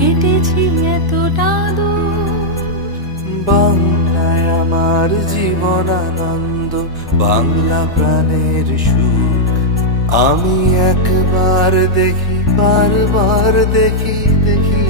হেঁটেছি এতটা বাংলায় আমার জীবন আনন্দ বাংলা প্রাণের সুখ আমি একবার দেখি বারবার দেখি দেখি